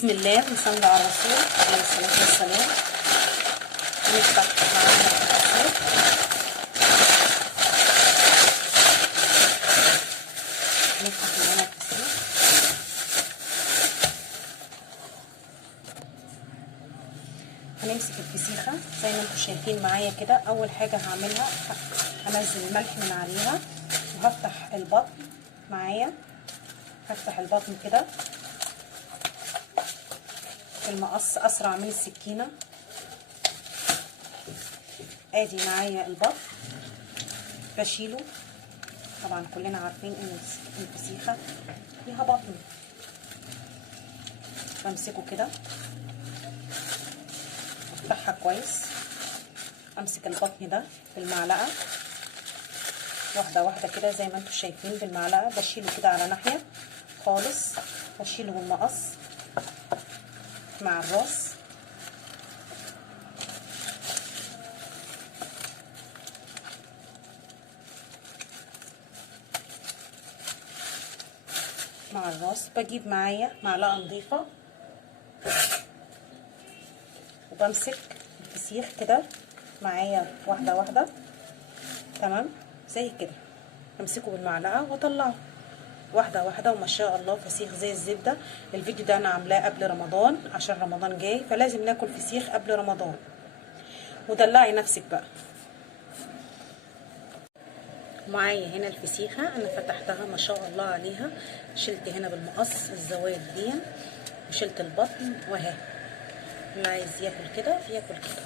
بسم الله ونصلي على الرسول عليه الصلاة والسلام. نفتح معانا الفسيخ. نفتح معانا الفسيخ. هنمسك الفسيخة زي ما انتم شايفين معايا كده. اول حاجة هعملها هنزل الملح من عليها وهفتح البطن معايا. هفتح البطن كده المقص اسرع من السكينه. ادي معايا البطن بشيله. طبعا كلنا عارفين ان الفسيخه فيها بطن. بمسكه كده افتحها كويس. امسك البطن ده بالمعلقه واحده واحده كده زي ما انتم شايفين بالمعلقه. بشيله كده على ناحيه خالص واشيله بالمقص مع الراس. مع الراس بجيب معايا معلقه نظيفه وبمسك الفسيخ كده معايا واحده واحده. تمام زي كده امسكه بالمعلقه واطلعه واحده واحده. وما شاء الله فسيخ زي الزبده. الفيديو ده انا عاملاه قبل رمضان عشان رمضان جاي، فلازم ناكل فسيخ قبل رمضان. ودلعي نفسك بقى. معايا هنا الفسيخه انا فتحتها ما شاء الله عليها. شلت هنا بالمقص الزوايد دي وشلت البطن، وهي اللي عايز ياكل كده ياكل كده.